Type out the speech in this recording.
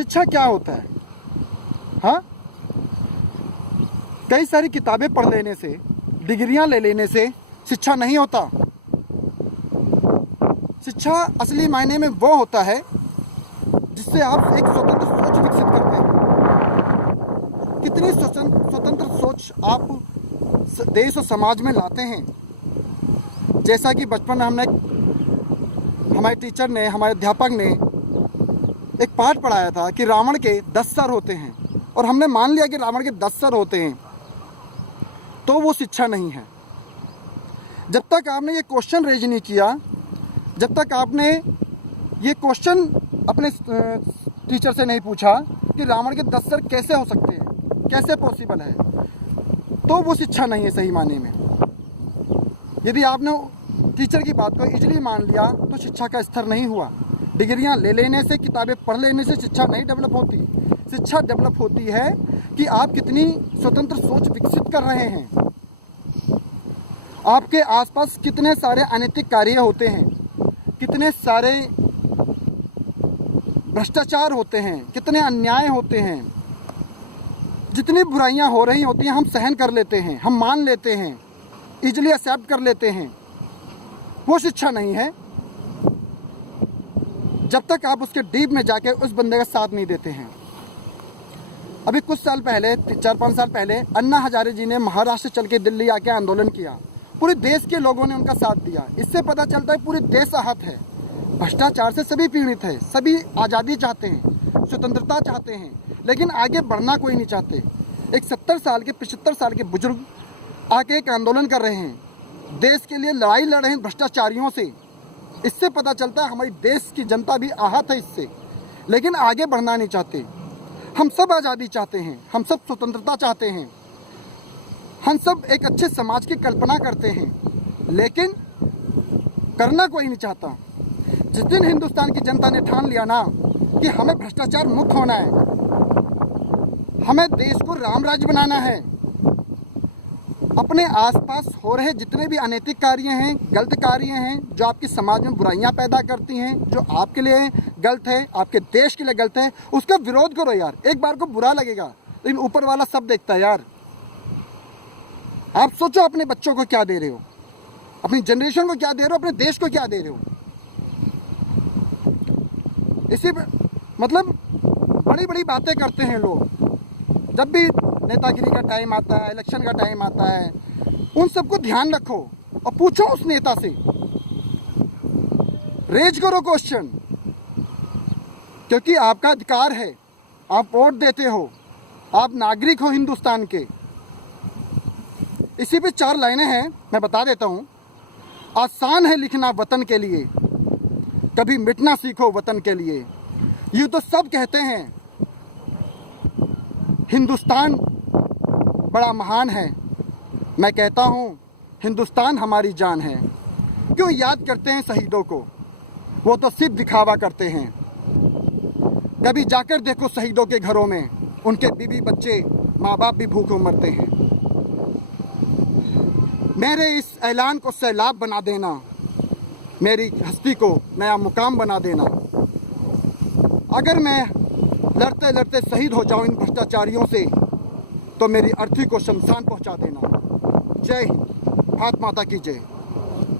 शिक्षा क्या होता है? हाँ, कई सारी किताबें पढ़ लेने से, डिग्रियां ले लेने से शिक्षा नहीं होता। शिक्षा असली मायने में वो होता है जिससे आप एक स्वतंत्र सोच विकसित करते हैं। कितनी स्वतंत्र सोच आप देश और समाज में लाते हैं। जैसा कि बचपन में हमारे टीचर ने, हमारे अध्यापक ने एक पाठ पढ़ाया था कि रावण के 10 सर होते हैं, और हमने मान लिया कि रावण के 10 सर होते हैं, तो वो शिक्षा नहीं है। जब तक आपने ये क्वेश्चन रेज नहीं किया, जब तक आपने ये क्वेश्चन अपने टीचर से नहीं पूछा कि रावण के 10 सर कैसे हो सकते हैं, कैसे पॉसिबल है, तो वो शिक्षा नहीं है सही माने में। यदि आपने टीचर की बात को इजीली मान लिया तो शिक्षा का स्तर नहीं हुआ। डिग्रियां ले लेने से, किताबें पढ़ लेने से शिक्षा नहीं डेवलप होती। शिक्षा डेवलप होती है कि आप कितनी स्वतंत्र सोच विकसित कर रहे हैं। आपके आसपास कितने सारे अनैतिक कार्य होते हैं, कितने सारे भ्रष्टाचार होते हैं, कितने अन्याय होते हैं। जितनी बुराइयां हो रही होती हैं हम सहन कर लेते हैं, हम मान लेते हैं, इजीली एक्सेप्ट कर लेते हैं। वो शिक्षा नहीं है जब तक आप उसके डीप में जाके उस बंदे का साथ नहीं देते हैं। अभी कुछ साल पहले, 4-5 साल पहले, अन्ना हजारे जी ने महाराष्ट्र चल के दिल्ली आके आंदोलन किया। पूरे देश के लोगों ने उनका साथ दिया। इससे पता चलता है पूरे देश आहत है। भ्रष्टाचार से सभी पीड़ित है, सभी आज़ादी चाहते हैं, स्वतंत्रता चाहते हैं, लेकिन आगे बढ़ना कोई नहीं चाहते। एक 70 साल के, 75 साल के बुजुर्ग आके एक आंदोलन कर रहे हैं, देश के लिए लड़ाई लड़ रहे हैं भ्रष्टाचारियों से। इससे पता चलता है हमारी देश की जनता भी आहत है इससे, लेकिन आगे बढ़ना नहीं चाहते। हम सब आज़ादी चाहते हैं, हम सब स्वतंत्रता चाहते हैं, हम सब एक अच्छे समाज की कल्पना करते हैं, लेकिन करना कोई नहीं चाहता। जिस दिन हिंदुस्तान की जनता ने ठान लिया ना कि हमें भ्रष्टाचार मुक्त होना है, हमें देश को राम राज्य बनाना है, अपने आसपास हो रहे जितने भी अनैतिक कार्य हैं, गलत कार्य हैं, जो आपके समाज में बुराइयां पैदा करती हैं, जो आपके लिए गलत है, आपके देश के लिए गलत है, उसका विरोध करो यार। एक बार को बुरा लगेगा, लेकिन ऊपर वाला सब देखता है यार। आप सोचो अपने बच्चों को क्या दे रहे हो, अपनी जनरेशन को क्या दे रहे हो, अपने देश को क्या दे रहे हो। इसी मतलब बड़ी बड़ी बातें करते हैं लोग। जब भी नेतागिरी का टाइम आता है, इलेक्शन का टाइम आता है, उन सबको ध्यान रखो और पूछो उस नेता से, रेज करो क्वेश्चन, क्योंकि आपका अधिकार है, आप वोट देते हो, आप नागरिक हो हिंदुस्तान के। इसी पे 4 लाइनें हैं, मैं बता देता हूँ। आसान है लिखना वतन के लिए, कभी मिटना सीखो वतन के लिए। यूँ तो सब कहते हैं हिंदुस्तान बड़ा महान है, मैं कहता हूँ हिंदुस्तान हमारी जान है। क्यों याद करते हैं शहीदों को, वो तो सिर्फ दिखावा करते हैं। कभी जाकर देखो शहीदों के घरों में, उनके बीवी बच्चे, माँ बाप भी भूखे मरते हैं। मेरे इस ऐलान को सैलाब बना देना, मेरी हस्ती को नया मुकाम बना देना। अगर मैं लड़ते लड़ते शहीद हो जाऊं इन भ्रष्टाचारियों से, तो मेरी अर्थी को शमशान पहुंचा देना। जय हिंद, भारत माता की जय।